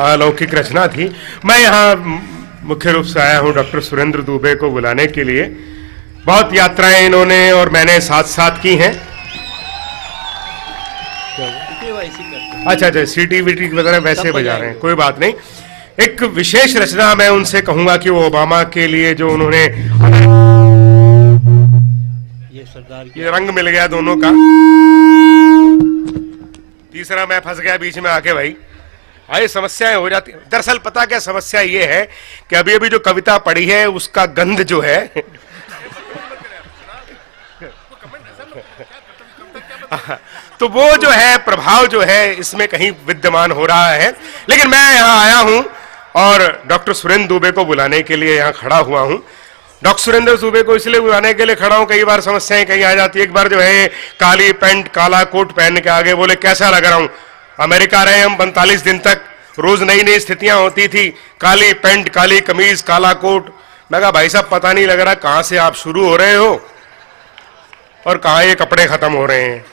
अलौकिक रचना थी। मैं यहाँ मुख्य रूप से आया हूँ डॉक्टर सुरेंद्र दुबे को बुलाने के लिए। बहुत यात्राएं इन्होंने और मैंने साथ साथ की हैं। अच्छा सीटी वीटी वगैरह वैसे बजा रहे हैं, कोई बात नहीं। एक विशेष रचना मैं उनसे कहूंगा कि वो ओबामा के लिए जो उन्होंने ये रंग मिल गया दोनों का, तीसरा मैं फंस गया बीच में आके। भाई आए समस्याएं हो जाती। दरअसल पता क्या समस्या ये है कि अभी अभी जो कविता पढ़ी है उसका गंध जो है तो वो जो है प्रभाव जो है इसमें कहीं विद्यमान हो रहा है। लेकिन मैं यहाँ आया हूं और डॉक्टर सुरेंद्र दुबे को बुलाने के लिए यहाँ खड़ा हुआ हूं। डॉक्टर सुरेंद्र दुबे को इसलिए बुलाने के लिए खड़ा हूं, कई बार समस्याएं कहीं आ जाती है। एक बार जो है काली पैंट काला कोट पहन के आगे बोले कैसा लग रहा हूं। अमेरिका रहे हम 45 दिन तक, रोज नई नई स्थितियां होती थी, काली पैंट काली कमीज काला कोट। मैं कहा भाई साहब पता नहीं लग रहा कहां से आप शुरू हो रहे हो और कहां ये कपड़े खत्म हो रहे हैं।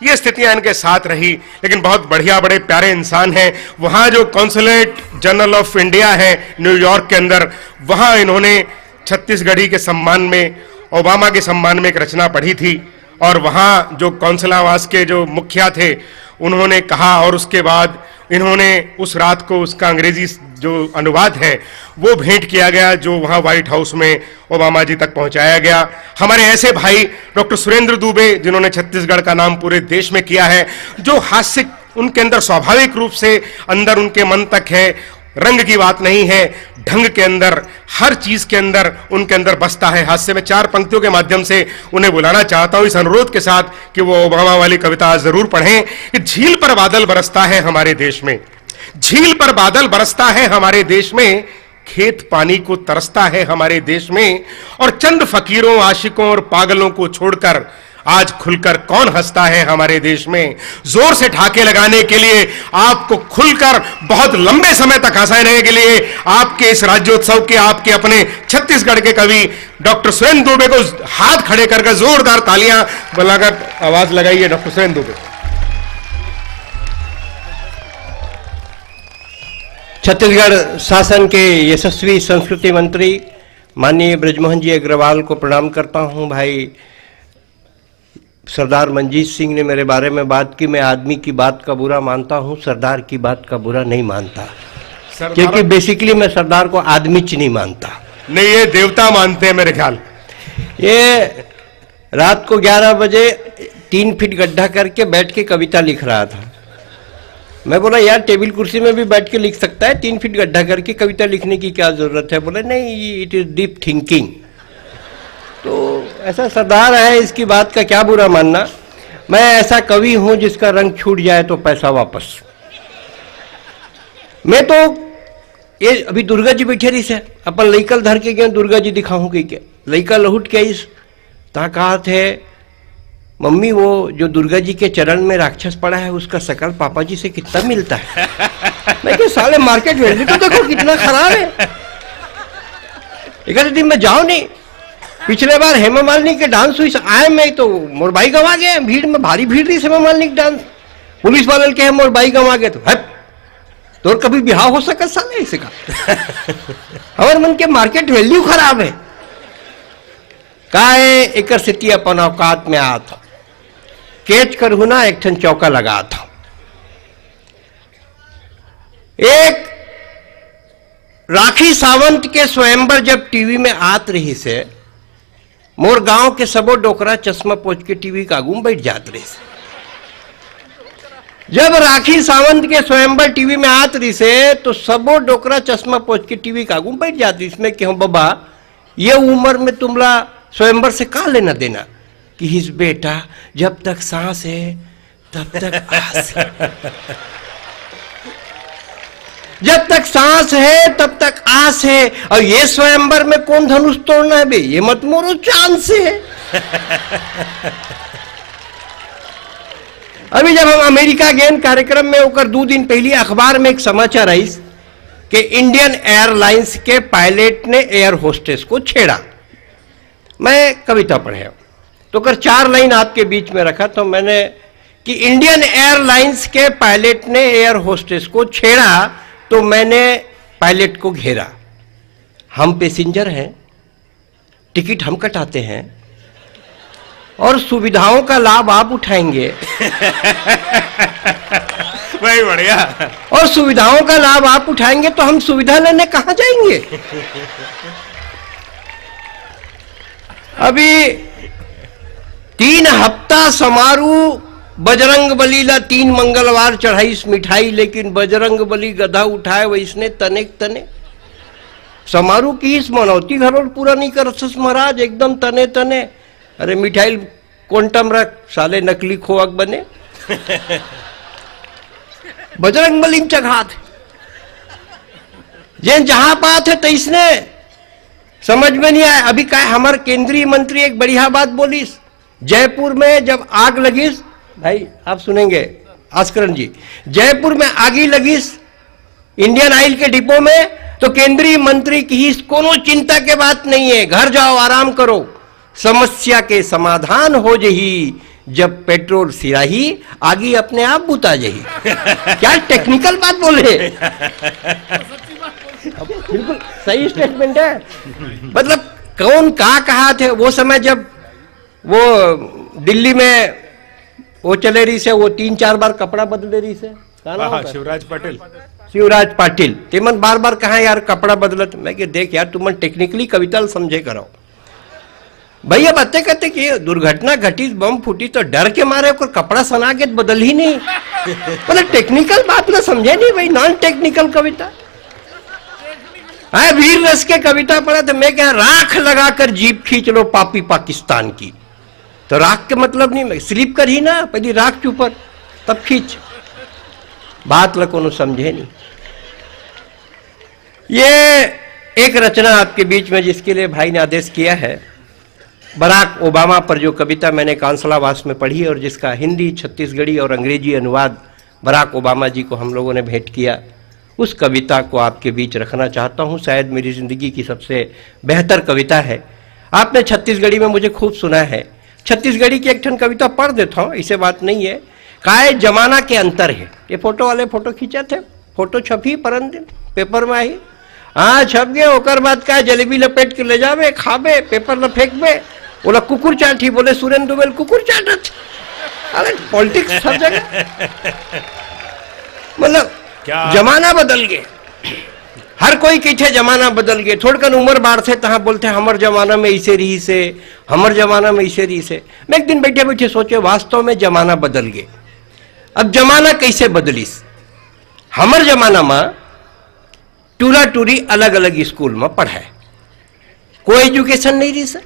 ये स्थितियां इनके साथ रही, लेकिन बहुत बढ़िया बड़े प्यारे इंसान हैं। वहां जो कॉन्सुलेट जनरल ऑफ इंडिया है न्यूयॉर्क के अंदर, वहां इन्होंने छत्तीसगढ़ी के सम्मान में, ओबामा के सम्मान में एक रचना पढ़ी थी और वहां जो कौंसलावास के जो मुखिया थे उन्होंने कहा, और उसके बाद इन्होंने उस रात को उसका अंग्रेजी जो अनुवाद है वो भेंट किया गया, जो वहां व्हाइट हाउस में ओबामा जी तक पहुंचाया गया। हमारे ऐसे भाई डॉक्टर सुरेंद्र दुबे जिन्होंने छत्तीसगढ़ का नाम पूरे देश में किया है, जो हास्य उनके अंदर स्वाभाविक रूप से अंदर उनके मन तक है, रंग की बात नहीं है, ढंग के अंदर हर चीज के अंदर उनके अंदर बसता है हास्य। में 4 पंक्तियों के माध्यम से उन्हें बुलाना चाहता हूं इस अनुरोध के साथ कि वो ओबामा वाली कविता जरूर पढ़ें कि झील पर बादल बरसता है हमारे देश में, झील पर बादल बरसता है हमारे देश में, खेत पानी को तरसता है हमारे देश में, और चंद फकीरों आशिकों और पागलों को छोड़कर आज खुलकर कौन हंसता है हमारे देश में। जोर से ठाके लगाने के लिए, आपको खुलकर बहुत लंबे समय तक हंसाने के लिए आपके इस राज्योत्सव के, आपके अपने छत्तीसगढ़ के कवि डॉक्टर सुरेंद्र दुबे को हाथ खड़े करके जोरदार तालियां बुलाकर आवाज लगाइए। डॉक्टर सुरेंद्र दुबे। छत्तीसगढ़ शासन के यशस्वी संस्कृति मंत्री माननीय ब्रजमोहन जी अग्रवाल को प्रणाम करता हूं। भाई सरदार मंजीत सिंह ने मेरे बारे में बात की, मैं आदमी की बात का बुरा मानता हूं, सरदार की बात का बुरा नहीं मानता, क्योंकि बेसिकली मैं सरदार को आदमीच नहीं मानता। नहीं, ये देवता मानते हैं मेरे ख्याल। ये रात को 11 बजे 3 फीट गड्ढा करके बैठ के कविता लिख रहा था। मैं बोला यार टेबल कुर्सी में भी बैठ के लिख सकता है, 3 फीट गड्ढा करके कविता लिखने की क्या जरूरत है। बोले नहीं, इट इज डीप थिंकिंग। तो ऐसा सरदार है, इसकी बात का क्या बुरा मानना। मैं ऐसा कवि हूं जिसका रंग छूट जाए तो पैसा वापस। मैं तो ये अभी दुर्गा जी बैठे रही से अपन लईकल धर के गए, दुर्गा जी दिखाऊं कि क्या लईका लहुट के इस ता कहा थे मम्मी वो जो दुर्गा जी के चरण में राक्षस पड़ा है उसका शकल पापा जी से कितना मिलता है। मैं क्या साले मार्केट वैल्यू तो देखो कितना खराब है। एक दिन में जाओ नहीं, पिछले बार हेमा मालिनी के डांस हुई आए में तो मोर बाई गंवा गए, भीड़ में भारी भीड़ रही हेमा मालिनी के डांस। पुलिस वाले के मोर बाई गंवा गए तो हट तो कभी बिहार हो सका साले इसे का। हमारे मन के मार्केट वैल्यू खराब है। काहे एक स्थिति अपन औकात में आ था, केच कर हुना एक ठन चौका लगा था। एक राखी सावंत के स्वयंवर जब टीवी में आत रही से, मोर गांव के सबो डोकरा चश्मा पोछ के टीवी का आगू बैठ जात रही से। जब राखी सावंत के स्वयंवर टीवी में आत रही से तो सबो डोकरा चश्मा पोछ के टीवी का आगू बैठ जाती। इसमें क्यों बाबा ये उम्र में तुमला स्वयंवर से का लेना देना कि हिस बेटा जब तक सांस है तब तक आस है। जब तक सांस है तब तक आस है, और ये स्वयंवर में कौन धनुष तोड़ना है बे, ये मत मोरो चांद से है। अभी जब हम अमेरिका गए कार्यक्रम में होकर 2 दिन पहले अखबार में एक समाचार आई कि इंडियन एयरलाइंस के पायलट ने एयर होस्टेस को छेड़ा। मैं कविता पढ़े तो कर 4 लाइन आपके बीच में रखा, तो मैंने कि इंडियन एयरलाइंस के पायलट ने एयर होस्टेस को छेड़ा तो मैंने पायलट को घेरा। हम पैसेंजर हैं, टिकट हम कटाते हैं और सुविधाओं का लाभ आप उठाएंगे। भाई बढ़िया। और सुविधाओं का लाभ आप उठाएंगे तो हम सुविधा लेने कहां जाएंगे? अभी 3 हफ्ता समारोह बजरंग बली ला 3 मंगलवार चढ़ाई मिठाई, लेकिन बजरंग बली गधा उठाए वैसने तनेक तने। समारोह की इस मनौती घरों पूरा नहीं कर महाराज, एकदम तने तने। अरे मिठाई क्वांटम रख, साले नकली खोअक बने। बजरंग बली चघा थे जे जहां बात है तो इसने समझ में नहीं आया। अभी क्या हमारे केंद्रीय मंत्री एक बढ़िया बात बोली, जयपुर में जब आग लगी, भाई आप सुनेंगे आस्करण जी, जयपुर में आगी लगी इंडियन ऑयल के डिपो में, तो केंद्रीय मंत्री की कोनो चिंता के बात नहीं है, घर जाओ आराम करो, समस्या के समाधान हो जही, जब पेट्रोल सिराही आगी अपने आप बुता जही। क्या टेक्निकल बात बोले, बिल्कुल सही स्टेटमेंट है। मतलब कौन कहा थे वो समय जब वो दिल्ली में वो चले रही से, वो 3-4 बार कपड़ा बदले रही से, शिवराज पाटिल, शिवराज पाटिल तेमन बार बार कहा यार कपड़ा बदलत। मैं कि देख यार तुम टेक्निकली कविता समझे करो भैया। बातें कहते कि दुर्घटना घटी, बम फूटी तो डर के मारे को कपड़ा सना के बदल ही नहीं। मतलब टेक्निकल बात ना समझे नहीं भाई, नॉन टेक्निकल कविता। वीर रस के कविता पढ़ा तो मैं क्या, राख लगाकर जीप खींच लो पापी पाकिस्तान की। तो राख के मतलब नहीं, मैं स्लीप कर ही ना, पहली राख के ऊपर तब खींच। बात लो समझे नहीं। ये एक रचना आपके बीच में जिसके लिए भाई ने आदेश किया है, बराक ओबामा पर जो कविता मैंने कांसलावास में पढ़ी और जिसका हिंदी, छत्तीसगढ़ी और अंग्रेजी अनुवाद बराक ओबामा जी को हम लोगों ने भेंट किया, उस कविता को आपके बीच रखना चाहता हूं। शायद मेरी जिंदगी की सबसे बेहतर कविता है। आपने छत्तीसगढ़ी में मुझे खूब सुना है, छत्तीसगढ़ी की एक ठन कविता पढ़ देता हूँ, इसे बात नहीं है। काय जमाना के अंतर है। ये फोटो वाले फोटो खींचे थे, फोटो छपी परन दिन पेपर में आई, हाँ छप गए। ओकर बाद का जलेबी लपेट के ले जावे, खावे, पेपर ल फेंकबे, बोला कुकुर चाटी, बोले सुरेंद्र दुबेल कुकुर चाटत। अरे पॉलिटिक्स सब जगह, मतलब जमाना बदल गए। हर कोई कहते जमाना बदल गए, थोड़कन उम्र बाढ़ से तहां बोलते हमर जमाना में ऐसे रही से, हमर जमाना में ऐसे रही से। मैं एक दिन बैठे बैठे सोचे वास्तव में जमाना बदल गए। अब जमाना कैसे बदलिस? हमर जमाना में टूरा टूरी अलग अलग स्कूल में पढ़ाए, कोई एजुकेशन नहीं रही से।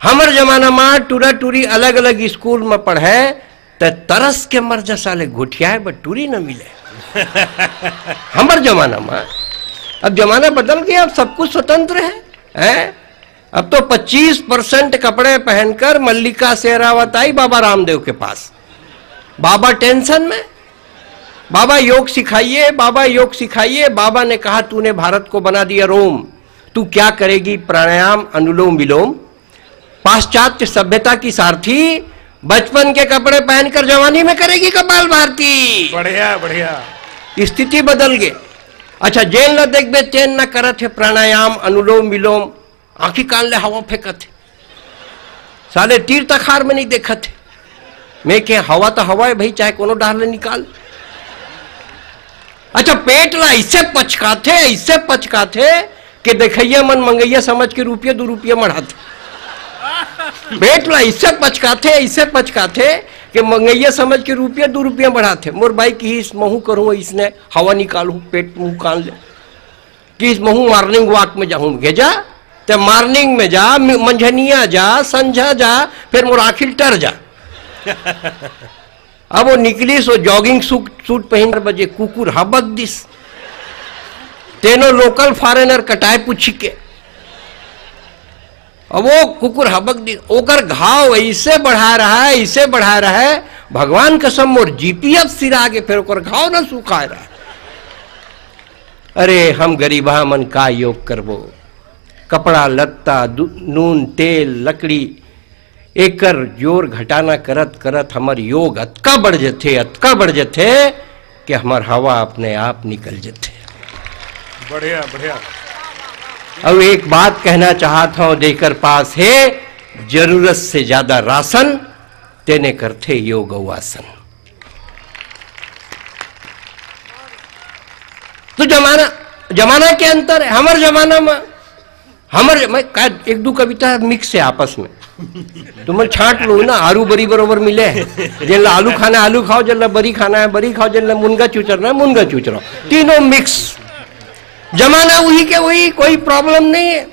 हमर जमाना में टूरा टूरी अलग अलग स्कूल में पढ़े तो तरस के मर जा साले, घुटियाए बट टूरी न मिले। हमर जमाना में, अब जमाना बदल गया, अब सब कुछ स्वतंत्र है? अब तो 25% कपड़े पहनकर मल्लिका शेरावत आई बाबा रामदेव के पास। बाबा टेंशन में, बाबा योग सिखाइए, बाबा योग सिखाइए। बाबा ने कहा तूने भारत को बना दिया रोम, तू क्या करेगी प्राणायाम अनुलोम विलोम। पाश्चात्य सभ्यता की सारथी, बचपन के कपड़े पहनकर जवानी में करेगी कपाल भारती। बढ़िया बढ़िया, स्थिति बदल गई। अच्छा जेल न देखबे चैन न करत है, प्राणायाम अनुलोम विलोम, आंखी कान ले हवा फेंकत है, साले तीर तखार में नहीं देखत है। मैं के हवा तो हवा है भाई, चाहे कोनो डाल ले निकाल। अच्छा पेट ला इससे पचकाथे कि देखैया मन मंगैया समझ के रुपये 2 रुपये मढ़ाते। पेट ला इससे पचकाथे कि मंगैया समझ के रुपये 2 रुपये बढ़ाते। मोर भाई की इस महू करूँ, इसने हवा निकालूं, पेट मुंह कान ले कि इस महू मॉर्निंग वॉक में जाऊं। भेजा तो मॉर्निंग में जा, मंझनिया जा, संझा जा, फिर मोर आखिर टर जा। अब वो निकली सो जॉगिंग सूट पहन 4 बजे कुकुर हबक दिस, तेनो लोकल फॉरेनर कटाए पूछी के। अब वो कुकुर हबक दी, ओकर घाव ऐसे बढ़ा रहा है, भगवान कसम मोर जीपीएफ सिरा के फिर ओकर घाव न सुखा रहा है। अरे हम गरीबा मन का योग करबो, कपड़ा लत्ता नून तेल लकड़ी एकर जोर घटाना करत करत हमर योग अतका बढ़ जथे कि हमार हवा अपने आप निकल जथे। बढ़िया बढ़िया। अब एक बात कहना चाहता हूं, देकर पास है जरूरत से ज्यादा राशन, तेने करते योग आसन। तो जमाना के अंतर है। हमारे जमाना में मैं एक दो कविता मिक्स है आपस में, तो मैं छांट लू ना, आलू बरी बरोबर मिले है। जिनला आलू खाना है आलू खाओ, जिनला बरी खाना है बरी खाओ, जिनला मुनगा चूचरना है मुनगा चूचरो, तीनों मिक्स। जमाना वही के वही, कोई प्रॉब्लम नहीं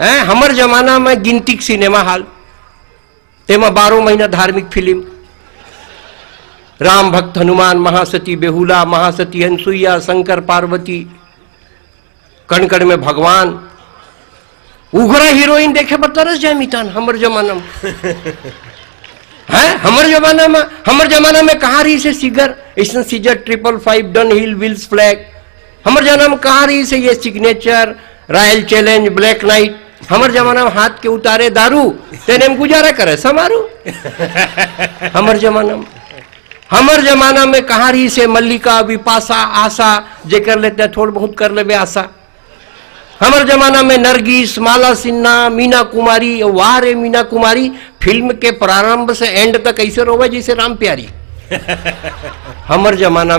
है। हमारे जमाना में गिनती सिनेमा हॉल, तेमा 12 महीना धार्मिक फिल्म, राम भक्त हनुमान, महासती बेहुला, महासती अनसुईया, शंकर पार्वती, कण कण में भगवान, उघरा हीरोइन देखे पर तरस जाए मितान। हमारे जमाना में है, हमारे जमाना में कहाँ रही से सिगर, इसने सीजर 555 डन हिल विल्स फ्लैग। हमारे जमाना में कहाँ रही से ये signature, royal challenge, black night. हमारे जमाना में हाथ के उतारे दारू, तेने में गुजारा करे समारू। हमारे जमाना में कहाँ रही से मल्लिका, विपाशा, आशा, जे कर लेते हैं थोड़ा बहुत कर ले आशा। हमारे जमाना में नरगिस, माला सिन्हा, मीना कुमारी। वाह रे मीना कुमारी, फिल्म के प्रारंभ से एंड तक ऐसे रोवे जैसे राम प्यारी। हमारे जमाना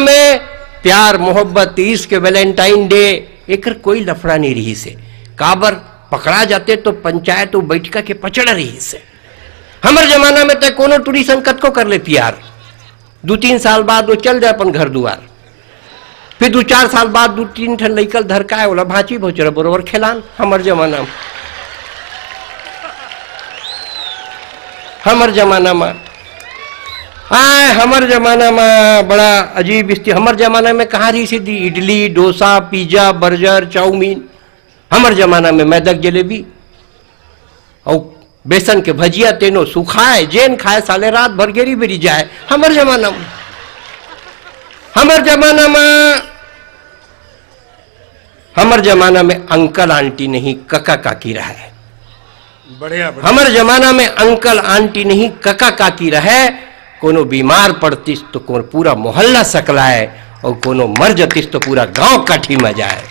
में प्यार मोहब्बत, इश्क, वैलेंटाइन डे, एक कोई लफड़ा नहीं रही से। काबर पकड़ा जाते तो पंचायत बैठका के पचड़ रही से। हमारे जमाना में तो कोनो टूरी संकट को कर ले प्यार, 2-3 साल बाद वो चल जाए अपन घर दुआर। फिर 2-4 साल बाद 2-3 ठन लइकल धरकाए, बोला भांची भोचरा बरोबर खेलान। हमारे जमाना में बड़ा अजीब स्थिति। हमारे जमाना में कहाँ रही सीधी idli, dosa, pizza, burger, chow mein. हमारे जमाना में मैदक जलेबी और बेसन के भजिया, तेनो सुखाए जेन खाए साले रात भर गेरी बेरी जाए। हमारे जमाना में अंकल आंटी नहीं कका काकी रहा है। बढ़िया। हमारे जमाना में अंकल आंटी नहीं कका काकी रहे। कोनो बीमार पड़तीस तो कोनो पूरा मोहल्ला सकलाए, और कोनो मर जतीस तो पूरा गांव काठी में जाए।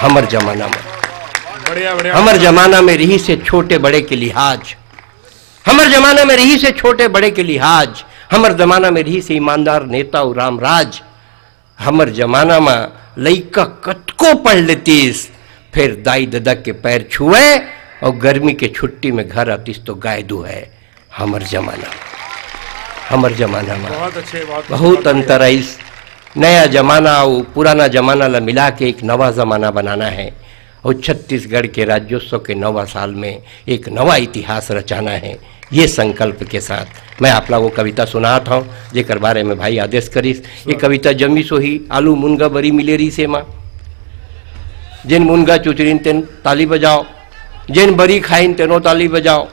हमारे जमाना में हमारे जमाना में रही से छोटे बड़े के लिहाज। हमारे जमाना में रही से छोटे बड़े के लिहाज। हमारे जमाना में रही से ईमानदार नेता और रामराज। हमारे जमाना में लइका कतको पढ़ लेतीस, फिर दाई दादा के पैर छुए, और गर्मी के छुट्टी में घर आतीस तो गाय दुहे। हमारे जमाना में बहुत अंतर है। इस नया जमाना और पुराना जमाना ला मिला के एक नवा जमाना बनाना है, और छत्तीसगढ़ के राज्योत्सव के 9वां साल में एक नवा इतिहास रचाना है। ये संकल्प के साथ मैं आप लोगों को कविता सुनाता हूँ, जेकर बारे में भाई आदेश करीस। ये कविता जमी सो ही आलू मुनगा बरी मिलेरी से माँ, जिन मुनगा चुचरीन तेन ताली बजाओ, जिन बरी खाइन तेनो ताली बजाओ।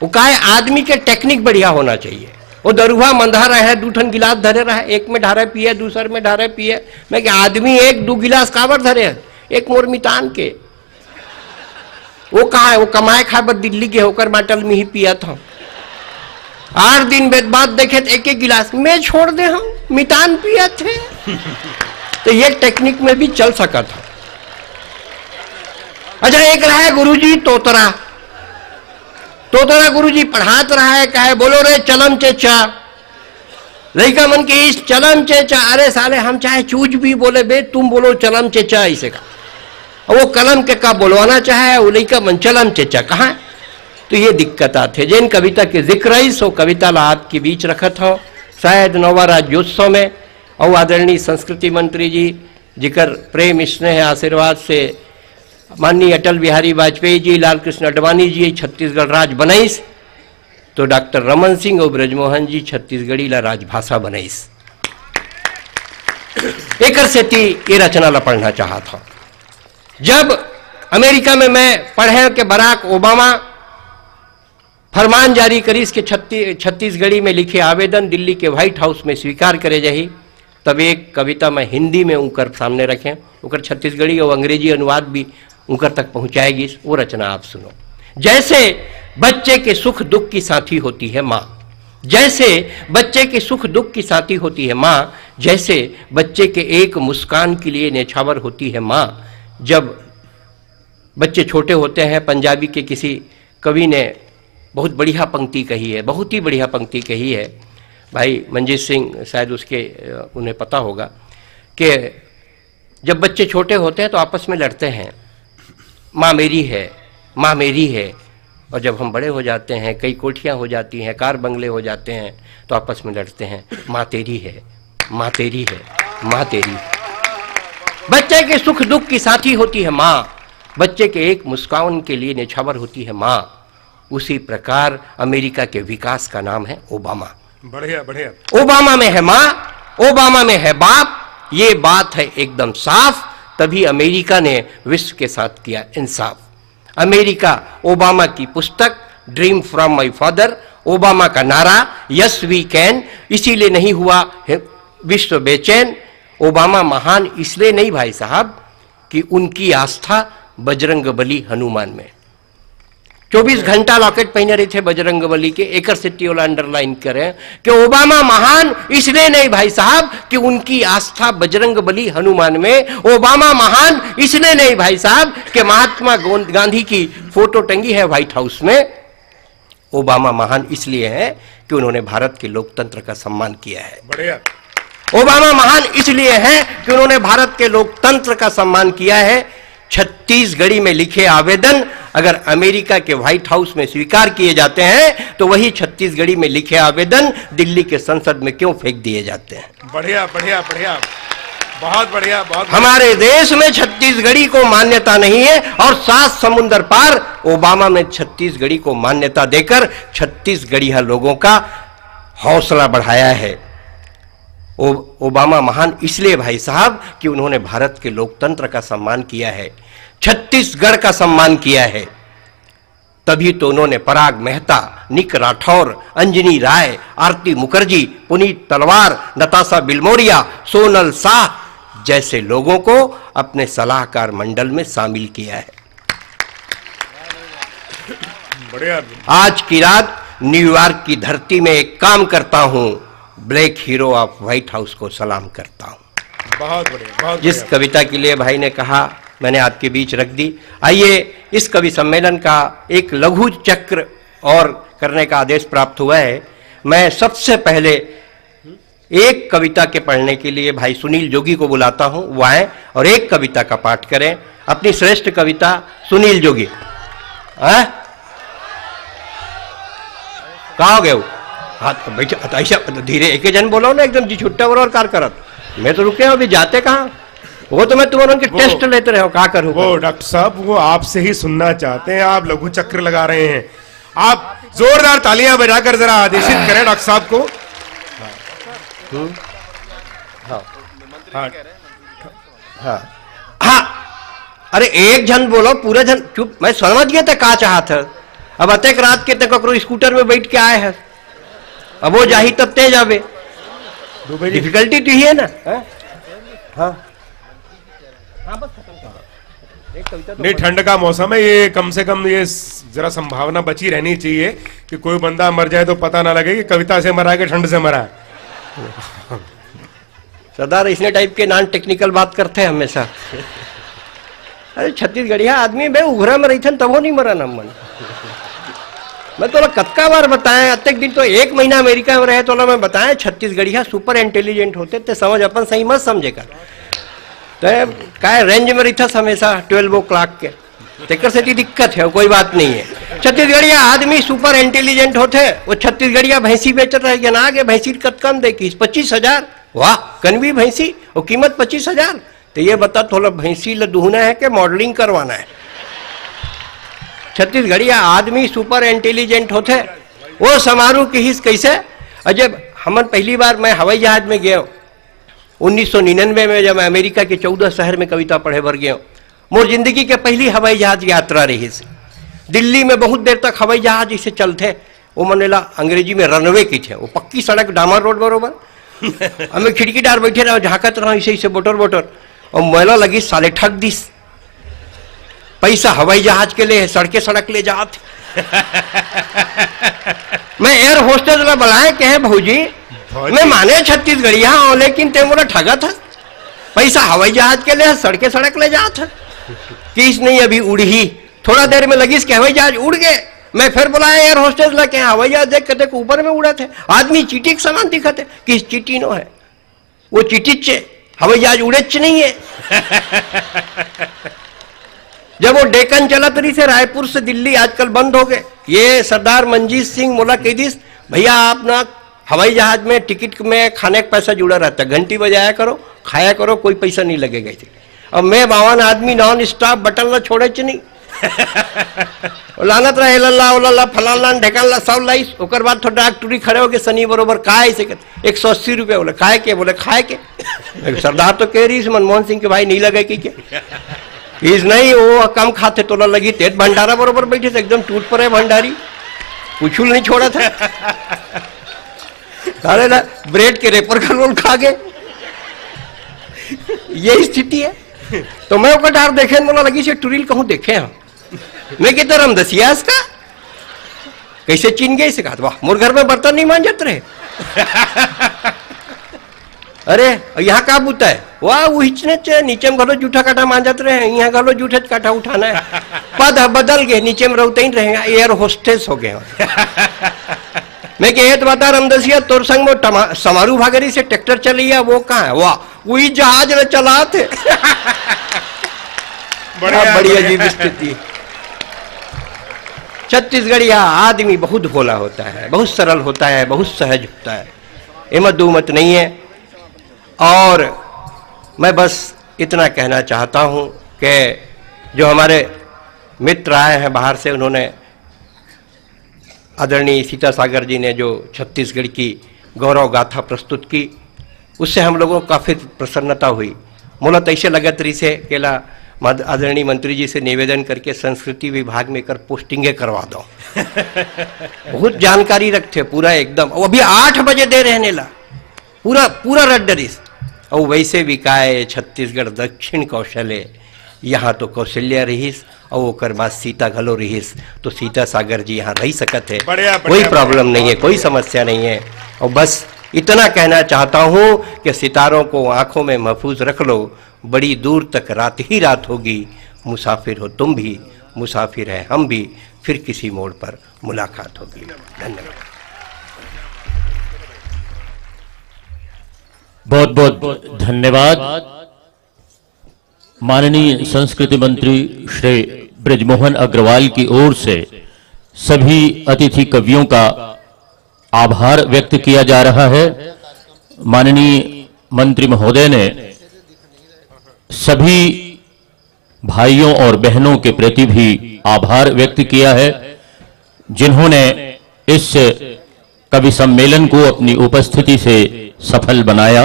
वो का आदमी के टेक्निक बढ़िया होना चाहिए। वो दरुहा मंधा रहे, 2 ठन गिलास धरे रहे, एक में ढारे पिए, दूसर में ढारे पिए। मैं कि आदमी 1-2 गिलास काबर धरे, एक मोर मितान के। वो कहा है, वो कमाए खाए पर दिल्ली के होकर बाटल में ही पिया था। 8 दिन बाद देखे तो 1-1 गिलास में छोड़ दे, हम मितान पिया थे। तो ये टेक्निक में भी चल सका था। अच्छा, एक रहा है गुरुजी तोतरा गुरुजी पढ़ात रहा है, कहे बोलो रे चलम चेचा। लड़का मन के इस चलम चेचा, अरे साले हम चाहे चूज भी बोले बे, तुम बोलो चलम चेचा ऐसे का। वो कलम के का बोलवाना चाहे, वो लड़का मन चलम चेचा कहा। तो ये दिक्कत आते जिन कविता के जिक्र है, सो कविता ला आपके बीच रखत हो शायद 9वां राज्योत्सव में। और आदरणीय संस्कृति मंत्री जी जिकर प्रेम स्नेह आशीर्वाद से माननीय अटल बिहारी वाजपेयी जी, लाल कृष्ण अडवाणी जी छत्तीसगढ़ राज बनाईस, तो डॉक्टर रमन सिंह और ब्रजमोहन जी छत्तीसगढ़ी ला राजभाषा बनाईस। एक सेती ये रचना ला पढ़ना चाहा था। जब अमेरिका में मैं पढ़े के बराक ओबामा फरमान जारी करीस के छत्तीसगढ़ी में लिखे आवेदन दिल्ली के व्हाइट हाउस में स्वीकार करे जाही, तब एक कविता मैं हिंदी में उनकर सामने रखें, उनकर छत्तीसगढ़ी और अंग्रेजी अनुवाद भी उनकर तक पहुंचाएगी। वो रचना आप सुनो। जैसे बच्चे के सुख दुख की साथी होती है माँ। जैसे बच्चे के सुख दुख की साथी होती है माँ, जैसे बच्चे के एक मुस्कान के लिए न्यौछावर होती है माँ। जब बच्चे छोटे होते हैं, पंजाबी के किसी कवि ने बहुत बढ़िया पंक्ति कही है, बहुत ही बढ़िया पंक्ति कही है, भाई मंजीत सिंह शायद उसके उन्हें पता होगा, कि जब बच्चे छोटे होते हैं तो आपस में लड़ते हैं, माँ मेरी है, माँ मेरी है। और जब हम बड़े हो जाते हैं, कई कोठियाँ हो जाती हैं, कार बंगले हो जाते हैं, तो आपस में लड़ते हैं, माँ तेरी है, माँ तेरी है, माँ तेरी है। बच्चे के सुख दुख की साथी होती है माँ, बच्चे के एक मुस्कान के लिए न्यौछावर होती है माँ। उसी प्रकार अमेरिका के विकास का नाम है ओबामा। बढ़िया बढ़िया। ओबामा में है माँ, ओबामा में है बाप, ये बात है एकदम साफ। तभी अमेरिका ने विश्व के साथ किया इंसाफ। अमेरिका ओबामा की पुस्तक dream from my father, Obama का नारा यस वी कैन, इसीलिए नहीं हुआ विश्व बेचैन। ओबामा महान इसलिए नहीं भाई साहब कि उनकी आस्था बजरंगबली हनुमान में। 24 घंटा लॉकेट पहने रहे थे बजरंगबली के, एकर सिटी वाला अंडरलाइन करें कि ओबामा महान इसलिए नहीं भाई साहब कि उनकी आस्था बजरंगबली हनुमान में। ओबामा महान इसलिए नहीं भाई साहब कि महात्मा गांधी की फोटो टंगी है व्हाइट हाउस में। ओबामा महान इसलिए है कि उन्होंने भारत के लोकतंत्र का सम्मान किया है। बढ़िया। ओबामा महान इसलिए है कि उन्होंने भारत के लोकतंत्र का सम्मान किया है। छत्तीसगढ़ी में लिखे आवेदन अगर अमेरिका के व्हाइट हाउस में स्वीकार किए जाते हैं तो वही छत्तीसगढ़ी में लिखे आवेदन दिल्ली के संसद में क्यों फेंक दिए जाते हैं? बढ़िया बढ़िया बढ़िया, बहुत बढ़िया, बहुत। हमारे देश में छत्तीसगढ़ी को मान्यता नहीं है और 7 समुंदर पार ओबामा में छत्तीसगढ़ी को मान्यता देकर छत्तीसगढ़िया लोगों का हौसला बढ़ाया है। ओबामा महान इसलिए भाई साहब कि उन्होंने भारत के लोकतंत्र का सम्मान किया है, छत्तीसगढ़ का सम्मान किया है। तभी तो उन्होंने पराग मेहता, निक राठौर, अंजनी राय, आरती मुखर्जी, पुनीत तलवार, नताशा बिल्मोरिया, सोनल शाह जैसे लोगों को अपने सलाहकार मंडल में शामिल किया है। बढ़िया। आज की रात न्यूयॉर्क की धरती में एक काम करता हूं, black hero of white house को सलाम करता हूं। बहुत बढ़िया, बहुत। जिस कविता के लिए भाई ने कहा मैंने आपके बीच रख दी। आइए इस कवि सम्मेलन का एक लघु चक्र और करने का आदेश प्राप्त हुआ है। मैं सबसे पहले एक कविता के पढ़ने के लिए भाई सुनील जोगी को बुलाता हूं, वो आए और एक कविता का पाठ करें। अपनी श्रेष्ठ कविता सुनील जोगी। कहाँ हो गए वो? हाथ बैठे ऐसा धीरे एक जन बोलो ना, एकदम जी छुट्टा बोलो और कार करत। मैं तो रुके अभी जाते कहाँ? वो तो मैं तुम्हारे उनके टेस्ट लेते रहे हो, कहाँ करूँ? वो डॉक्टर साहब वो आपसे ही सुनना चाहते हैं, आप लघु चक्र लगा रहे हैं। आप जोरदार तालियां बजाकर जरा आदेशित करें डॉक्टर साहब को। हाँ हाँ हाँ हाँ। अरे एक जन बोलो, पूरे जन चुप। मैं समझ गया था का चाहत है। अब अतेक रात के तक स्कूटर में बैठ के आए हैं, अब वो जाही तब तेज आवे। डिफिकल्टी तो ही है ना। हाँ नहीं, ठंड का मौसम है, ये कम से कम ये जरा संभावना बची रहनी चाहिए कि कोई बंदा मर जाए तो पता ना लगे कि कविता से मरा है कि ठंड से मरा है। सरदार इसने टाइप के नॉन टेक्निकल बात करते हैं हमेशा। अरे छत्तीसगढ़िया आदमी बे उघरा में रही थे तब वो नहीं मरा ना मन। मैं तो कत्का बार बताया, अत्यक दिन तो 1 महीना अमेरिका में रहे तो मैं बताया छत्तीसगढ़िया सुपर इंटेलिजेंट होते ते समझ अपन सही मत समझे कर। तो काय रेंज में रही था हमेशा 12 o'clock के तेकर से दिक्कत है, कोई बात नहीं है। छत्तीसगढ़िया आदमी सुपर इंटेलिजेंट होते। वो छत्तीसगढ़िया भैंसी बेच रहे हैं ना, आगे भैंसी कत कम देखी 25,000। वाह, कनवी भैंसी और कीमत 25,000। तो ये बता थोड़ा भैंसी ल दुहना है कि मॉडलिंग करवाना है? छत्तीसगढ़िया आदमी सुपर इंटेलिजेंट होते। वो समारोह की हिस्स कैसे? जब हम पहली बार मैं हवाई जहाज में गया 1999 में, जब मैं अमेरिका के 14 शहर में कविता पढ़े भर गया। मोर जिंदगी के पहली हवाई जहाज यात्रा रही से। दिल्ली में बहुत देर तक हवाई जहाज इसे चलते, वो मनेला अंग्रेजी में रनवे की थे। वो पक्की सड़क, डामर रोड बरोबर। हमें खिड़की डार बैठे रहो, झाँकत रहो इसे बोटर बोटर, और मेला लगी 6.5 पैसा हवाई जहाज के लिए सड़के सड़क ले जात। मैं एयर होस्टेस ला बुलाए कहे भौजी मैं माने छत्तीसगढ़िया हूं लेकिन ते मोला ठगा था पैसा हवाई जहाज के लिए सड़के सड़क ले जा था किस नहीं अभी उड़ी थोड़ा देर में लगी कि हवाई जहाज उड़ गए मैं फिर बुलाया एयर होस्टेस ला के हवाई जहाज देख के ऊपर में उड़ा थे आदमी चीटी के समान दिखा थे किस चीटी नो है वो चीटी हवाई जहाज उड़े नहीं है। जब वो डेक्कन चला तरी से रायपुर से दिल्ली आजकल बंद हो गए ये सरदार मंजीत सिंह मोला कह दिस भैया आप ना हवाई जहाज में टिकट में खाने का पैसा जुड़ा रहता है घंटी बजाया करो खाया करो कोई पैसा नहीं लगेगा इसे। अब मैं बावन आदमी नॉन स्टॉप बटन ला छोड़े नहीं लानत रहे लल्ला उल्ला फलाना ढेकाला सब लाइस ओकर बाद थोड़ा डॉक्टरी खड़े हो गए सनी बरोबर काय से 180 रुपये बोले काय के बोले खाए के सरदार तो कह रही मनमोहन सिंह के भाई नहीं लगे कि क्या इस नहीं वो कम खाते तो लगी तेज भंडारा बरोबर बैठे थे एकदम टूट पड़े भंडारी कुछ नहीं छोड़ा था अरे ना ब्रेड के रेपर का रोल खा गए ये स्थिति है। तो मैं वो कटार देखे बोला लगी से टूरिल कहूं देखे हम मैं कहता रामदसिया इसका कैसे चीन गए इसे कहा वाह मोर घर में बर्तन नहीं मान जाते रहे अरे यहाँ का बूता है वाह वो नीचे में घलो जूठा काटा मान जाते रहे यहाँ घलो जूठे काटा उठाना है पद बदल गए नीचे में रहते ही रहेगा एयर होस्टेस हो गए। मैं कहे तो बता रामदसिया तोर संग में समारू भागरी से ट्रैक्टर चली है वो कहाँ है वाह वही जहाज में चला थे बड़ी अजीब स्थिति। छत्तीसगढ़िया आदमी बहुत भोला होता है बहुत सरल होता है बहुत सहज होता है एमत दो मत नहीं है। और मैं बस इतना कहना चाहता हूं कि जो हमारे मित्र आए हैं बाहर से उन्होंने आदरणीय सीता सागर जी ने जो छत्तीसगढ़ की गौरव गाथा प्रस्तुत की उससे हम लोगों को काफ़ी प्रसन्नता हुई। मोला तो ऐसे लगत रही से केला आदरणीय मंत्री जी से निवेदन करके संस्कृति विभाग में कर पोस्टिंगे करवा दो बहुत जानकारी रखते पूरा एकदम और अभी 8 बजे दे रहने ला पूरा रड्डरिस और वैसे विकाय छत्तीसगढ़ दक्षिण कौशले यहाँ तो कौशल्या रहीस और ओकर बाद सीता घलो रहीस तो सीता सागर जी यहाँ रह सकत है कोई प्रॉब्लम नहीं है कोई समस्या नहीं है। और बस इतना कहना चाहता हूँ कि सितारों को आंखों में महफूज रख लो बड़ी दूर तक रात ही रात होगी मुसाफिर हो तुम भी मुसाफिर है हम भी फिर किसी मोड़ पर मुलाकात होगी। धन्यवाद। बहुत बहुत धन्यवाद। माननीय संस्कृति मंत्री श्री ब्रजमोहन अग्रवाल की ओर से सभी अतिथि कवियों का आभार व्यक्त किया जा रहा है। माननीय मंत्री महोदय ने सभी भाइयों और बहनों के प्रति भी आभार व्यक्त किया है जिन्होंने इस कवि सम्मेलन को अपनी उपस्थिति से सफल बनाया।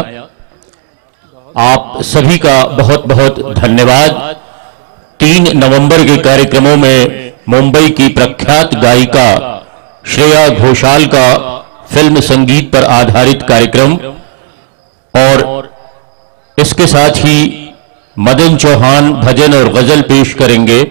आप सभी का बहुत बहुत धन्यवाद। 3 नवंबर के कार्यक्रमों में मुंबई की प्रख्यात गायिका श्रेया घोषाल का फिल्म संगीत पर आधारित कार्यक्रम और इसके साथ ही मदन चौहान भजन और गजल पेश करेंगे।